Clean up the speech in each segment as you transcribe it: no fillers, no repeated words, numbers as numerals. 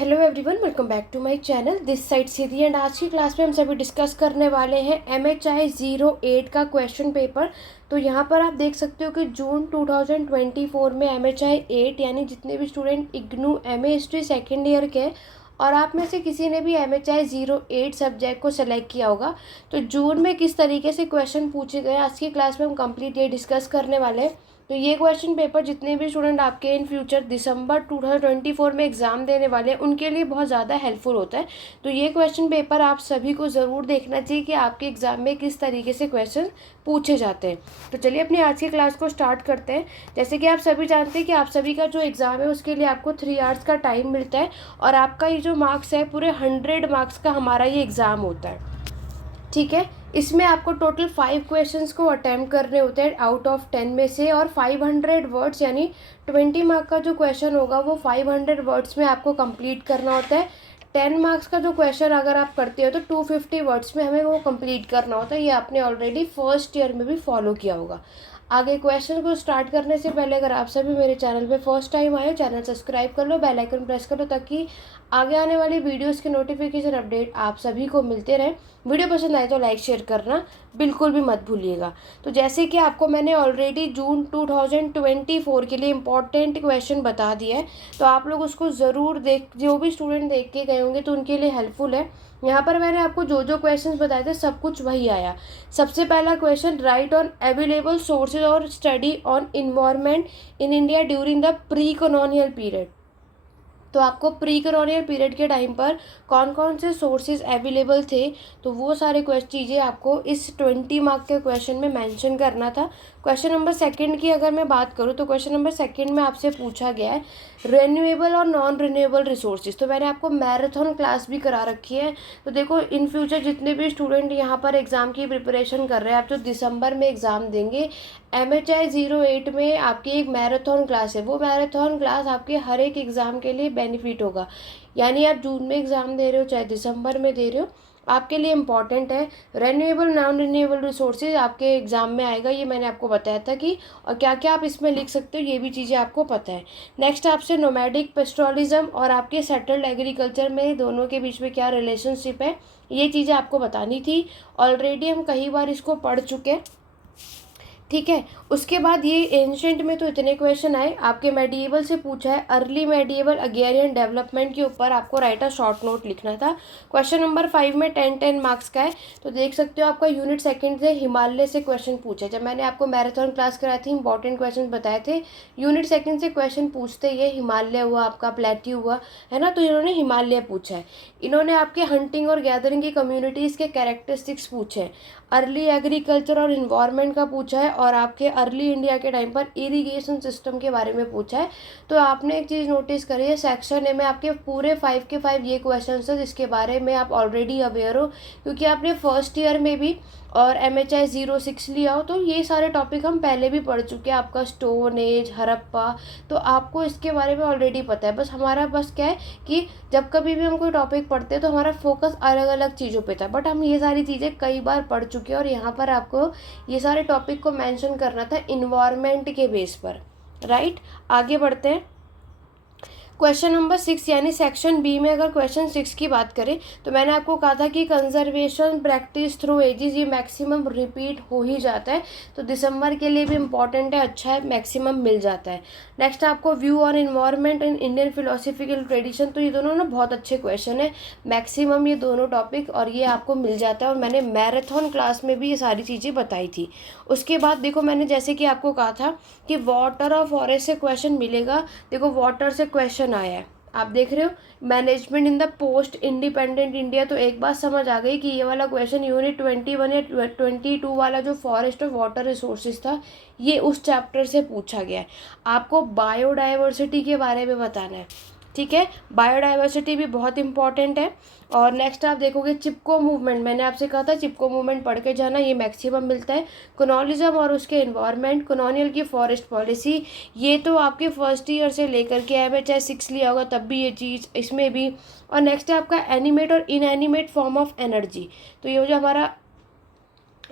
Hello everyone, welcome back to my channel. This side Sidhi and आज की class में हम सभी डिस्कस करने वाले हैं MHI 08 का क्वेश्चन पेपर। तो यहाँ पर आप देख सकते हो कि जून 2024 में MHI 8 यानी जितने भी student IGNOU MA history second year के हैं और आप में से किसी ने भी MHI 08 सब्जेक्ट को सेलेक्ट किया होगा, तो जून में किस तरीके से क्वेश्चन पूछे गए आज की क्लास में हम कंप्लीट ये डिस्कस करने वाले हैं। तो ये क्वेश्चन पेपर जितने भी स्टूडेंट आपके इन फ्यूचर दिसंबर 2024 में एग्ज़ाम देने वाले हैं उनके लिए बहुत ज़्यादा हेल्पफुल होता है। तो ये क्वेश्चन पेपर आप सभी को ज़रूर देखना चाहिए कि आपके एग्ज़ाम में किस तरीके से क्वेश्चन पूछे जाते हैं। तो चलिए अपनी आज की क्लास को स्टार्ट करते हैं। जैसे कि आप सभी जानते हैं कि आप सभी का जो एग्ज़ाम है उसके लिए आपको 3 आवर्स का टाइम मिलता है और आपका ये जो मार्क्स है पूरे 100 मार्क्स का हमारा ये एग्ज़ाम होता है। ठीक है, इसमें आपको टोटल 5 क्वेश्चंस को अटैम्प्ट करने होते हैं आउट ऑफ 10 में से, और 500 वर्ड्स यानी 20 मार्क का जो क्वेश्चन होगा वो 500 वर्ड्स में आपको कंप्लीट करना होता है। 10 मार्क्स का जो क्वेश्चन अगर आप करते हो तो 250 वर्ड्स में हमें वो कंप्लीट करना होता है। ये आपने ऑलरेडी फर्स्ट ईयर में भी फॉलो किया होगा। आगे क्वेश्चन को स्टार्ट करने से पहले अगर आप सभी मेरे चैनल पे फर्स्ट टाइम आए हो, चैनल सब्सक्राइब कर लो, बेल आइकन प्रेस कर लो ताकि आगे आने वाली वीडियोस के नोटिफिकेशन अपडेट आप सभी को मिलते रहें। वीडियो पसंद आए तो लाइक शेयर करना बिल्कुल भी मत भूलिएगा। तो जैसे कि आपको मैंने ऑलरेडी जून 2024 के लिए इम्पॉर्टेंट क्वेश्चन बता दिया है, तो आप लोग उसको ज़रूर जो भी स्टूडेंट देख के गए होंगे तो उनके लिए हेल्पफुल है। यहाँ पर मैंने आपको जो जो क्वेश्चंस बताए थे सब कुछ वही आया। सबसे पहला question, right on available sources और study on environment in India during the pre colonial period. तो आपको प्री कॉलोनियल पीरियड के टाइम पर कौन कौन से सोर्सेज अवेलेबल थे, तो वो सारे चीज़ें आपको इस 20 मार्क के क्वेश्चन में मेंशन करना था। क्वेश्चन नंबर सेकंड की अगर मैं बात करूँ तो क्वेश्चन नंबर सेकंड में आपसे पूछा गया है रिन्यूएबल और नॉन रिन्यूएबल रिसोर्सेज। तो मैंने आपको मैराथन क्लास भी करा रखी है। तो देखो इन फ्यूचर जितने भी स्टूडेंट यहाँ पर एग्ज़ाम की प्रिपरेशन कर रहे हैं, आप जो दिसंबर में एग्ज़ाम देंगे, MHI 08 में आपकी एक मैराथन क्लास है। वो मैराथन क्लास आपके हर एक एग्ज़ाम के लिए बेनिफिट होगा। यानी आप जून में एग्ज़ाम दे रहे हो चाहे दिसंबर में दे रहे हो, आपके लिए इम्पॉर्टेंट है। रिन्यूएबल नॉन रिन्यूएबल रिसोर्सेज आपके एग्ज़ाम में आएगा, ये मैंने आपको बताया था कि और क्या क्या आप इसमें लिख सकते हो, ये भी चीज़ें आपको पता है। नेक्स्ट आपसे नोमैडिक पेस्टोरलिज्म और आपके सेटल्ड एग्रीकल्चर में दोनों के बीच में क्या रिलेशनशिप है, ये चीज़ें आपको बतानी थी। ऑलरेडी हम कई बार इसको पढ़ चुके हैं। ठीक है, उसके बाद ये एंशेंट में तो इतने क्वेश्चन आए। आपके मेडिएवल से पूछा है अर्ली मेडिएवल अगेरियन डेवलपमेंट के ऊपर आपको राइट अ शॉर्ट नोट लिखना था। क्वेश्चन नंबर 5 में 10 मार्क्स का है। तो देख सकते हो आपका यूनिट सेकंड से हिमालय से क्वेश्चन पूछे। जब मैंने आपको मैराथन क्लास कराई थी इंपॉर्टेंट क्वेश्चन बताए थे, यूनिट सेकंड से क्वेश्चन पूछते ये हिमालय हुआ, आपका प्लेट्यू हुआ है ना, तो इन्होंने हिमालय पूछा है। इन्होंने आपके हंटिंग और गैदरिंग की कम्युनिटीज़ के कैरेक्टरिस्टिक्स पूछे हैं। अर्ली एग्रीकल्चर और इन्वायरमेंट का पूछा है और आपके अर्ली इंडिया के टाइम पर इरिगेशन सिस्टम के बारे में पूछा है। तो आपने एक चीज़ नोटिस करी है, सेक्शन ए में आपके पूरे 5 के 5 ये क्वेश्चन है जिसके बारे में आप ऑलरेडी अवेयर हो, क्योंकि आपने फर्स्ट ईयर में भी और MHI 06 लिया हो, तो ये सारे टॉपिक हम पहले भी पढ़ चुके हैं। आपका स्टोन एज, हड़प्पा, तो आपको इसके बारे में ऑलरेडी पता है। बस हमारा क्या है कि जब कभी भी हम कोई टॉपिक पढ़ते हैं तो हमारा फोकस अलग अलग चीज़ों पे था, बट हम ये सारी चीज़ें कई बार पढ़ चुके हैं और यहाँ पर आपको ये सारे टॉपिक को मेंशन करना था इन्वायरमेंट के बेस पर। राइट, आगे बढ़ते हैं। क्वेश्चन नंबर 6 यानी सेक्शन बी में अगर क्वेश्चन 6 की बात करें तो मैंने आपको कहा था कि कंजर्वेशन प्रैक्टिस थ्रू एजेस ये मैक्सिमम रिपीट हो ही जाता है। तो दिसंबर के लिए भी इम्पॉर्टेंट है, अच्छा है, मैक्सिमम मिल जाता है। नेक्स्ट आपको view on environment in Indian philosophical tradition. तो ये दोनों ना बहुत अच्छे क्वेश्चन है, मैक्सिमम ये दोनों टॉपिक और ये आपको मिल जाता है और मैंने मैराथन क्लास में भी ये सारी चीज़ें बताई थी। उसके बाद देखो मैंने जैसे कि आपको कहा था कि वाटर और फॉरेस्ट से क्वेश्चन मिलेगा। देखो वाटर से क्वेश्चन आया है, आप देख रहे हो management in the post independent India. तो एक बात समझ आ गई कि ये वाला क्वेश्चन यूनिट 21 या 22 वाला जो फॉरेस्ट और वाटर रिसोर्सेज था ये उस चैप्टर से पूछा गया है। आपको बायोडाइवर्सिटी के बारे में बताना है। ठीक है, बायोडाइवर्सिटी भी बहुत इंपॉर्टेंट है। और नेक्स्ट आप देखोगे चिपको मूवमेंट, मैंने आपसे कहा था चिपको मूवमेंट पढ़ के जाना, ये मैक्सिमम मिलता है। कॉलोनिज्म और उसके एनवायरनमेंट, कॉलोनियल की फॉरेस्ट पॉलिसी, ये तो आपके फर्स्ट ईयर से लेकर के MHI 6 लिया होगा तब भी ये चीज़ इसमें भी। और नेक्स्ट है आपका एनिमेट और इनएनिमेट फॉर्म ऑफ एनर्जी। तो ये जो हमारा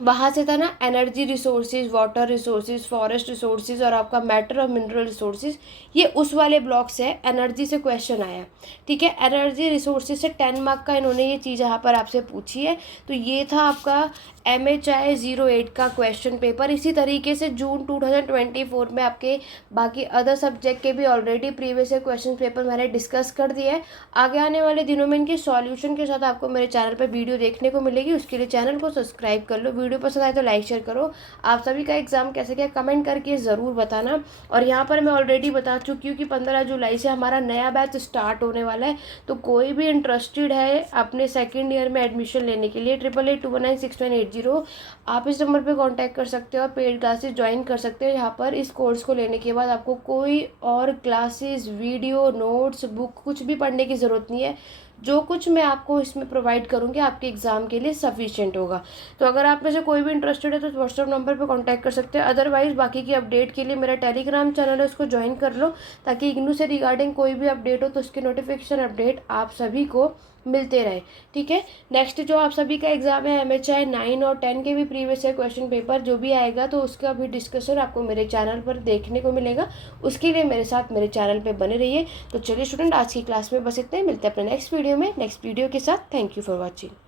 वहाँ से था ना energy resources, water resources, forest resources और आपका मैटर और मिनरल रिसोर्सेज, ये उस वाले ब्लॉक से एनर्जी से क्वेश्चन आया। ठीक है, एनर्जी रिसोर्सेज से 10 मार्क का इन्होंने ये चीज़ यहाँ पर आपसे पूछी है। तो ये था आपका MHI 08 का क्वेश्चन पेपर। इसी तरीके से जून 2024 में आपके बाकी अदर सब्जेक्ट के भी already previous year question paper मैंने डिस्कस कर दिया है। आगे आने वाले दिनों में इनके सॉल्यूशन के साथ आपको मेरे चैनल पर वीडियो देखने को मिलेगी। उसके लिए चैनल को सब्सक्राइब कर लो। वीडियो पसंद आए तो लाइक शेयर करो। आप सभी का एग्ज़ाम कैसे क्या कमेंट करके ज़रूर बताना। और यहाँ पर मैं ऑलरेडी बता चुकी हूँ कि 15 जुलाई से हमारा नया बैच स्टार्ट होने वाला है। तो कोई भी इंटरेस्टेड है अपने सेकेंड ईयर में एडमिशन लेने के लिए 8882196980 आप इस नंबर पे कांटेक्ट कर सकते हो और पेड क्लासेस ज्वाइन कर सकते हो। यहाँ पर इस कोर्स को लेने के बाद आपको कोई और क्लासेस, वीडियो, नोट्स, बुक कुछ भी पढ़ने की ज़रूरत नहीं है। जो कुछ मैं आपको इसमें प्रोवाइड करूँगी आपके एग्ज़ाम के लिए सफिशिएंट होगा। तो अगर आप में से कोई भी इंटरेस्टेड है तो व्हाट्सअप नंबर पे कांटेक्ट कर सकते हैं। अदरवाइज़ बाकी की अपडेट के लिए मेरा टेलीग्राम चैनल है, उसको ज्वाइन कर लो, ताकि इग्नू से रिगार्डिंग कोई भी अपडेट हो तो उसकी नोटिफिकेशन अपडेट आप सभी को मिलते रहे। ठीक है, नेक्स्ट जो आप सभी का एग्ज़ाम है MHI 9 और 10 के भी प्रीवियस ईयर क्वेश्चन पेपर जो भी आएगा, तो उसका भी डिस्कशन आपको मेरे चैनल पर देखने को मिलेगा। उसके लिए मेरे साथ मेरे चैनल पे बने रहिए। तो चलिए स्टूडेंट, आज की क्लास में बस इतना ही। मिलते हैं अपने नेक्स्ट वीडियो में, नेक्स्ट वीडियो के साथ। Thank you for watching.